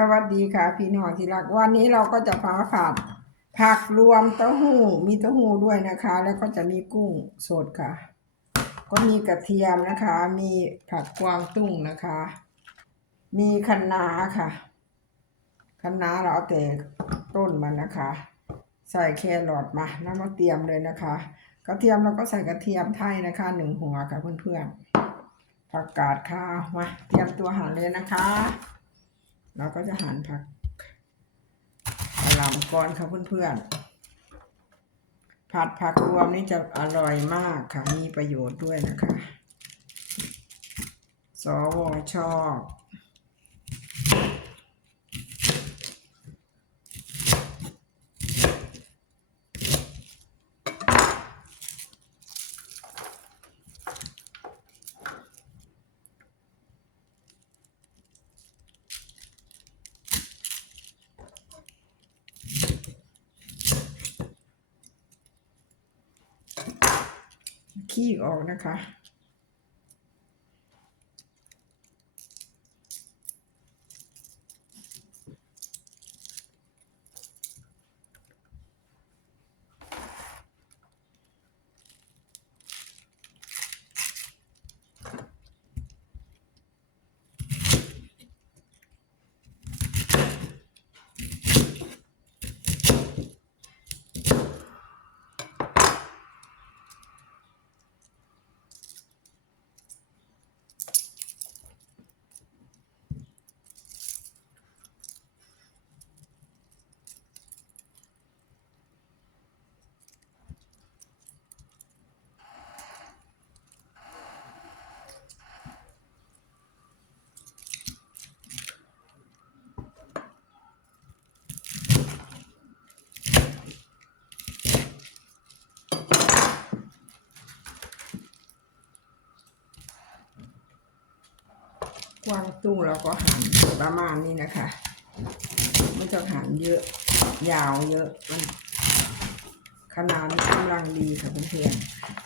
สวัสดีค่ะ พี่น้องที่รักวันนี้เราก็จะพาผัดผักรวมเต้าหู้มีเต้าหู้ด้วยนะคะ แล้วก็จะมีกุ้งสดค่ะ ก็มีกระเทียมนะคะ มีผักกวางตุ้งนะคะ มีคะน้าค่ะคะน้าเราเอาแต่ต้นมันนะคะ ใส่แครอทมาแล้วมาเตรียมเลยนะคะ กระเทียมเราก็ใส่กระเทียมไทยนะคะหนึ่งหัวค่ะเพื่อนๆผักกาดข้าวมาเตรียมตัวหั่นเลยนะคะ เราก็จะหั่นผักกะหล่ำก่อนค่ะเพื่อนๆ ผัดผักรวมนี่จะอร่อยมากค่ะ มีประโยชน์ด้วยนะคะ สวชอบ ขี้ออกนะคะ กวางตุ้งเราก็หั่นประมาณนี้นะคะไม่ต้องหั่นเยอะ ยาวเยอะมันขนาดกำลังดีค่ะเพื่อนๆ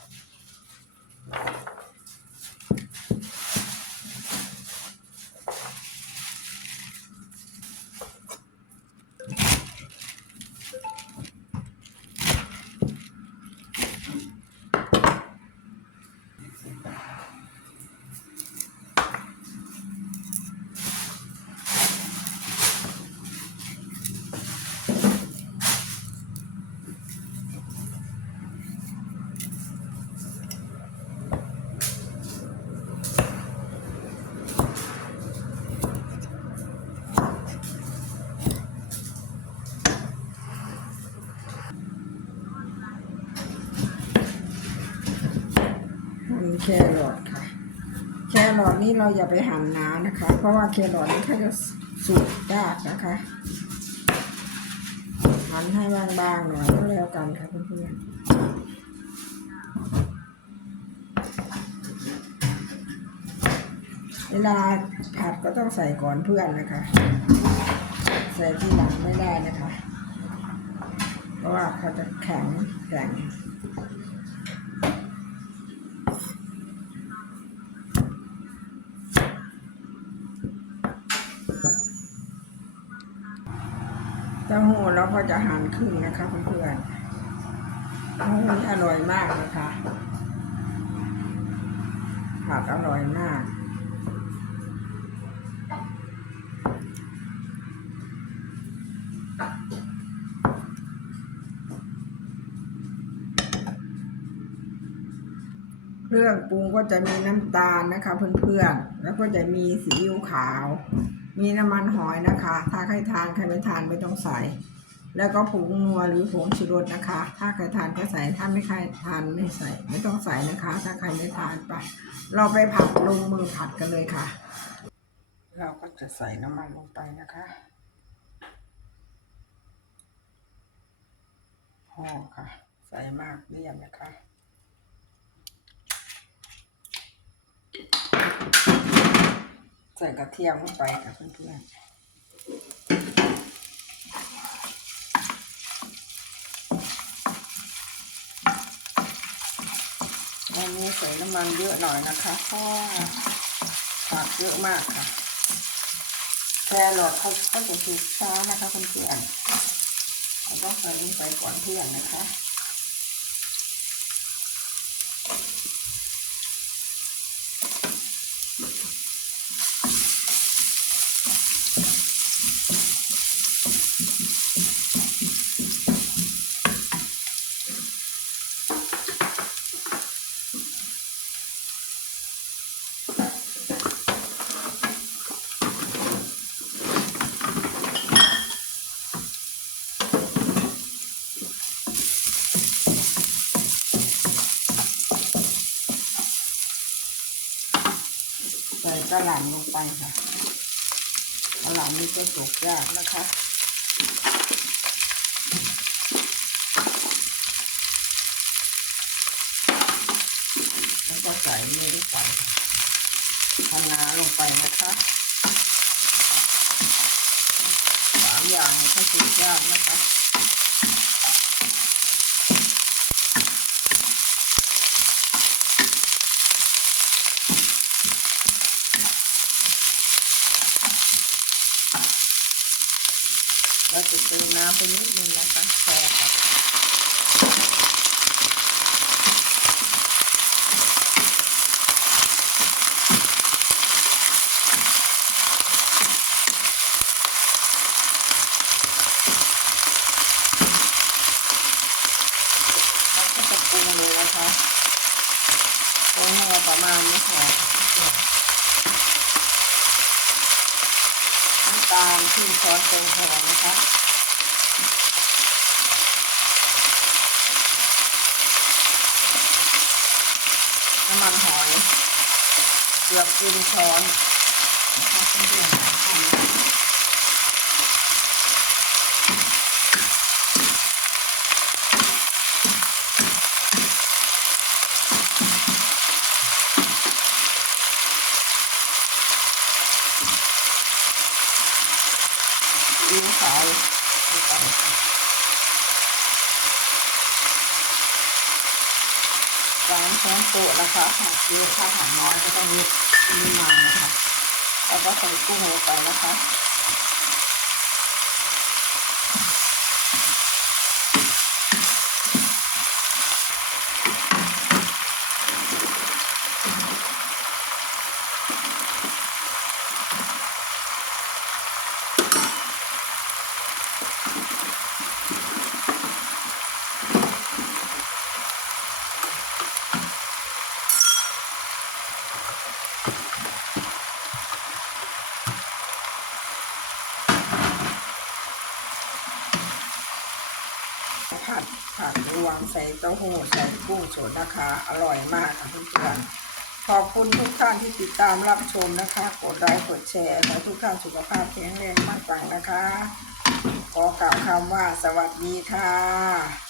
แครอทค่ะ แครอทนี่เราอย่าไปหั่นหนานะคะ เพราะว่าแครอทนี่เขาจะสุกยากนะคะหั่นให้บางๆหน่อยก็แล้วกันค่ะเพื่อนๆเวลาผัดก็ต้องใส่ก่อนเพื่อนนะคะ ใส่ที่หลังไม่ได้นะคะ เพราะว่าเขาจะแข็งแข็ง ก็จะหั่นครึ่งนะคะเพื่อนๆเต้าหู้นี่อร่อยมากนะคะผัดอร่อยมากเครื่องปรุงก็จะมีน้ำตาลนะคะเพื่อนๆ แล้วก็จะมีซีอิ๊วขาว มีน้ำมันหอยนะคะ ถ้าใครทานใครไม่ทานไม่ต้องใส่ แล้วก็ผงนัวหรือผงชูรสนะคะ ถ้าใครทานก็ใส่ ถ้าไม่ใครทานไม่ใส่ ไม่ต้องใส่นะคะ ถ้าใครไม่ทานไป เราไปผัดลงมือผัดกันเลยค่ะ เราก็จะใส่น้ำมันลงไปนะคะพอค่ะ ใส่มากเลี่ยมนะคะใส่กระเทียมลงไปค่ะเพื่อนๆวันนี้ ใส่น้ำมันเยอะหน่อยนะคะเพราะว่าผักเยอะมากค่ะแครอทเขาก็จะสุกช้านะคะเพื่อนเราต้องใส่ลงไปก่อนเพื่อนนะคะ หล่ำลงไปค่ะกระหล่ำนี่ก็สุกยากนะคะแล้วก็ใส่เนื้อใส่คะน้าลงไปนะคะสามอย่างก็สุกยากนะคะ เราจะเติมน้ำไปนิดนึงนะคะพอค่ะเราก็จะปรุงเลยนะคะปรุงให้ประมาณนี้ค่ะน้ำ ตาลที่ช้อนตรงหอนะคะน้ำมันหอยเกลือครึ่งช้อนนะคะเพื่อนๆซีอิ๊วขาวลงไปค่ะ ล้านช้อนโต๊ะนะคะหากมีข้าวหารน้อยก็ต้องมีมีมานะคะ แล้วก็ใส่กุ้งลงไปนะคะ ผัดผัด รวมใส่เต้าหู้ใส่กุ้งสดนะคะ อร่อยมากค่ะเพื่อนๆขอบคุณทุกท่านที่ติดตามรับชมนะคะ กดไลค์กดแชร์ขอให้ทุกท่านสุขภาพแข็งแรงมากๆนะคะขอกล่าวคำว่าสวัสดีค่ะ